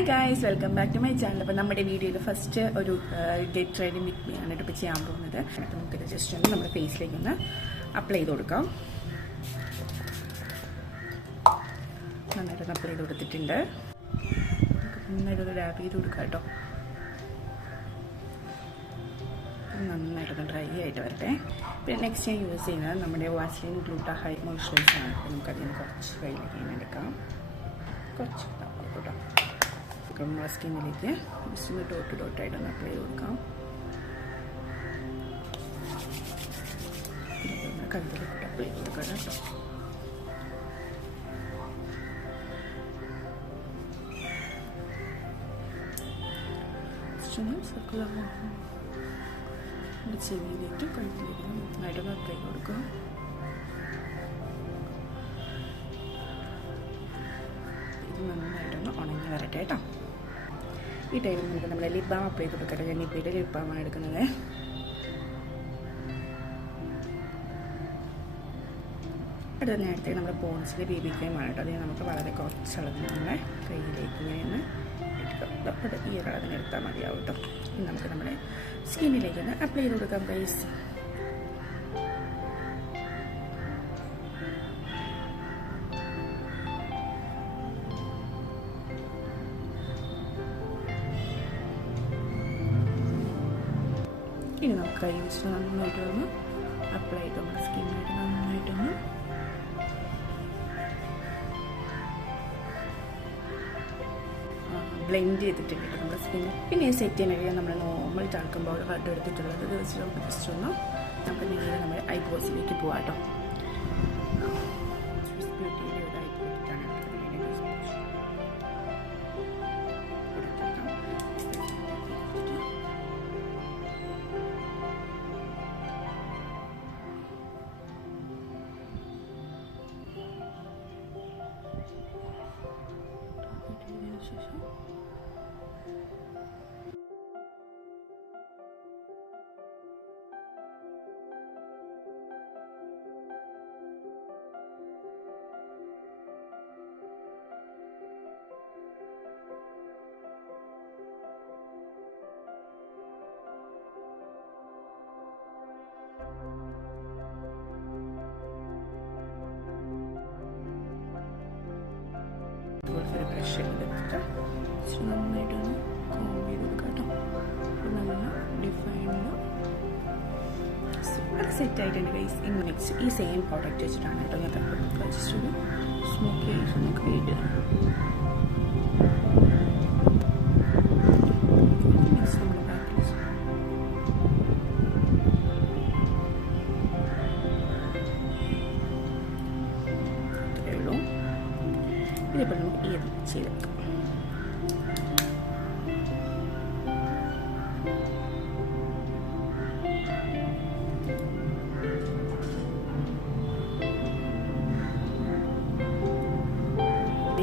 Hi guys, welcome back to my channel. അപ്പോൾ നമ്മുടെ വീഡിയോയിൽ ഫസ്റ്റ് ഒരു ഗെറ്റ് റെഡി വിത്ത് മീ ആണ് ഇപ്പോൾ ചെയ്യാൻ പോകുന്നത്. അപ്പോൾ നമുക്കിത് ജസ്റ്റ് ഒന്ന് നമ്മുടെ ഫേസിലേക്ക് ഒന്ന് അപ്ലൈ ചെയ്ത് കൊടുക്കാം. നന്നായിട്ടൊന്ന് അപ്ലൈ ചെയ്ത് കൊടുത്തിട്ടുണ്ട്. നന്നായിട്ടൊന്ന് ടാപ്പ് ചെയ്ത് കൊടുക്കാം കേട്ടോ. നന്നായിട്ടൊന്ന് ഡ്രൈ ആയിട്ട് വരട്ടെ. പിന്നെ നെക്സ്റ്റ് ഞാൻ യൂസ് ചെയ്യുന്നത് നമ്മുടെ വാസ്ലിൻ ഗ്ലൂട്ടാഹൈ മോയ്സ്ചറൈസർ ആണ്. അപ്പോൾ നമുക്കതിൽ നിന്ന് കുറച്ച് കയ്യിലേക്ക് ഇങ്ങനെ എടുക്കാം. കുറച്ച് കേട്ടോ. നമ്മുടെ സ്കിന്നിലേക്ക് ജസ്റ്റ് ഡോട്ട് ഡോട്ടായിട്ടൊന്ന് അപ്ലൈ ചെയ്ത് കൊടുക്കാം. കഴുത്തിലേക്ക് അപ്ലൈ ചെയ്ത് കൊടുക്കാം കേട്ടോ. സർക്കുലർ ചെവിയിലേക്ക് കഴുത്തിലേക്ക് നന്നായിട്ടൊന്ന് അപ്ലൈ ചെയ്ത് കൊടുക്കാം. ഇത് നന്നായിട്ടൊന്ന് ഉണങ്ങി വരട്ടെ കേട്ടോ. ഈ ടൈമിൽ നമുക്ക് നമ്മുടെ ലിപ് ബാം അപ്ലൈ ചെയ്ത് കൊടുക്കട്ടെ. ഞാൻ നിപ്പയുടെ ലിപ് ബാമാണ് എടുക്കുന്നത്. അടുത്ത നേരത്തെ നമ്മുടെ പോൺസിലെ ബേബി ക്രീമാണ് കേട്ടോ. അതിന് നമുക്ക് വളരെ കുറച്ചളവ് നമ്മുടെ കയ്യിലേക്ക് ഇങ്ങനെ എടുക്കാം. അപ്പോൾ ഈ ഒരു അളവിന് എടുത്താൽ മതിയാവും കേട്ടോ. ഇനി നമുക്ക് നമ്മുടെ സ്കിന്നിലേക്ക് ഒന്ന് അപ്ലൈ ചെയ്ത് കൊടുക്കാം ഗൈസ്. ഇനി നമുക്ക് കൈ വെച്ചിട്ട് നന്നായിട്ടൊന്ന് അപ്ലൈ ചെയ്ത് നമ്മുടെ സ്കിന്നായിട്ട് നന്നായിട്ടൊന്ന് ബ്ലെൻഡ് ചെയ്തിട്ടുണ്ട് നമ്മുടെ സ്കിന്ന്. പിന്നെ സെറ്റ് ചെയ്യാൻ കഴിയാൻ നമ്മൾ നോർമൽ ടാൽക്കം പൗഡർ ആയിട്ട് എടുത്തിട്ടുള്ളത് ഇത് വെച്ച് നമുക്ക് ജസ്റ്റ് ഒന്ന് നമുക്ക് നേരെ നമ്മുടെ ഐബ്രോസിലേക്ക് പോകാം കേട്ടോ. ബ്യൂട്ടിയുടെ ഒരു ഐബ്രോട്ടാണ് ഒരു ബ്രഷ് എടുത്തിട്ട് നന്നായിട്ടൊന്ന് കോംബ് ചെയ്ത് കൊടുക്കാം കേട്ടോ. നല്ല ഡിഫൈൻഡ് അത് സെറ്റ് ആയിട്ടുണ്ട് ഗൈസ്. ഇനി നെക്സ്റ്റ് ഈ സെയിം പ്രോഡക്റ്റ് വെച്ചിട്ടാണ് കേട്ടോ ഞാൻ ജസ്റ്റ് ഒരു സ്മോക്കി ഐസ് ഒന്ന് ക്രിയേറ്റ് ചെയ്ത് നെക്സ്റ്റ് നമ്മുടെ പ്രാക്ടീസ് അത്രയേ ഉള്ളൂ. ഇതിപ്പോൾ നമുക്ക് ഏത് ചെയ്തെടുക്കാം.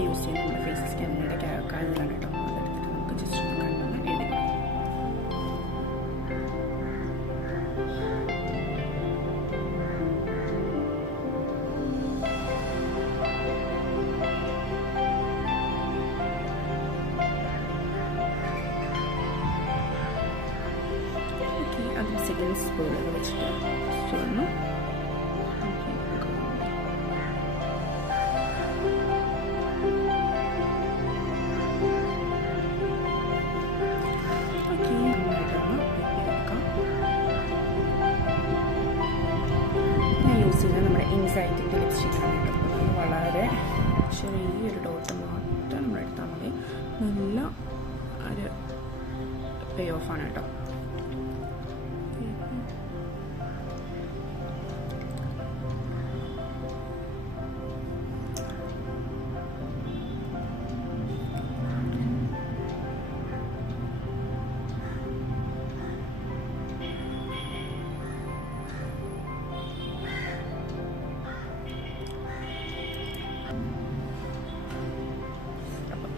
യൂസ് ചെയ്യുന്ന നമ്മുടെ ഫേസ് സ്കാനിൻ്റെ കാലിലാണ് കേട്ടോ. അതെടുത്തിട്ട് നമുക്ക് ജസ്റ്റ് ഒന്ന് കണ്ടൊന്ന് എഴുതാം. അത് സെക്കൻഡ് സ്പൂണിൽ വെച്ചിട്ട് ഒന്ന് ഞാൻ യൂസ് ചെയ്യുന്നത് നമ്മുടെ ഇൻസൈറ്റിൻ്റെ ലിപ്സ്റ്റിക്കാണ് കേട്ടോ. അത് വളരെ ചെറിയൊരു ഡോട്ട് മാത്രം നമ്മൾ എടുത്താൽ മതി. നല്ല ഒരു പേ ഓഫാണ് കേട്ടോ.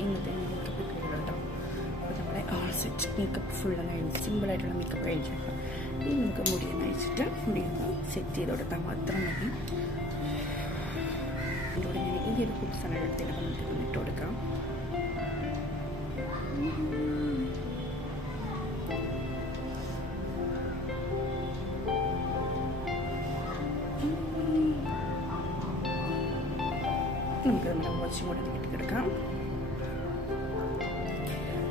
ഇന്നത്തെ മേക്കപ്പ് കേട്ടോ. അപ്പോൾ നമ്മുടെ ഓൾ സെറ്റ് മേക്കപ്പ് ഫുള്ള് കഴിഞ്ഞ് സിമ്പിളായിട്ടുള്ള മേക്കപ്പ് കഴിഞ്ഞിട്ട് ഇനി നമുക്ക് മുടിയൊന്ന് അയച്ചിട്ട് മുടിയൊന്ന് സെറ്റ് ചെയ്ത് കൊടുത്താൽ മാത്രം മതി. ഇതിലൂടെ ഞാൻ ഈ ഒരു കുക്സാണ് എടുത്തതിനൊക്കെ നമുക്ക് ഇട്ട് കൊടുക്കാം. നമുക്ക് നമ്മുടെ വാച്ചും കൂടെ കെട്ടിക്കെടുക്കാം.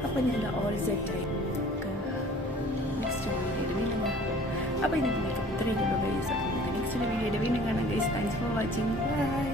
അപ്പോൾ ഞാൻ ഓൾ സെറ്റായി. നെക്സ്റ്റ് വീഡിയോയിൽ വീണ്ടും അപ്പോൾ ഇതിൻ്റെ മേക്കപ്പ് ഇത്രയൊക്കെ ഗൈസ്. അപ്പോൾ നമുക്ക് നെക്സ്റ്റ് വീഡിയോയിൽ വീണ്ടും കാണാം guys. Thanks for watching. By.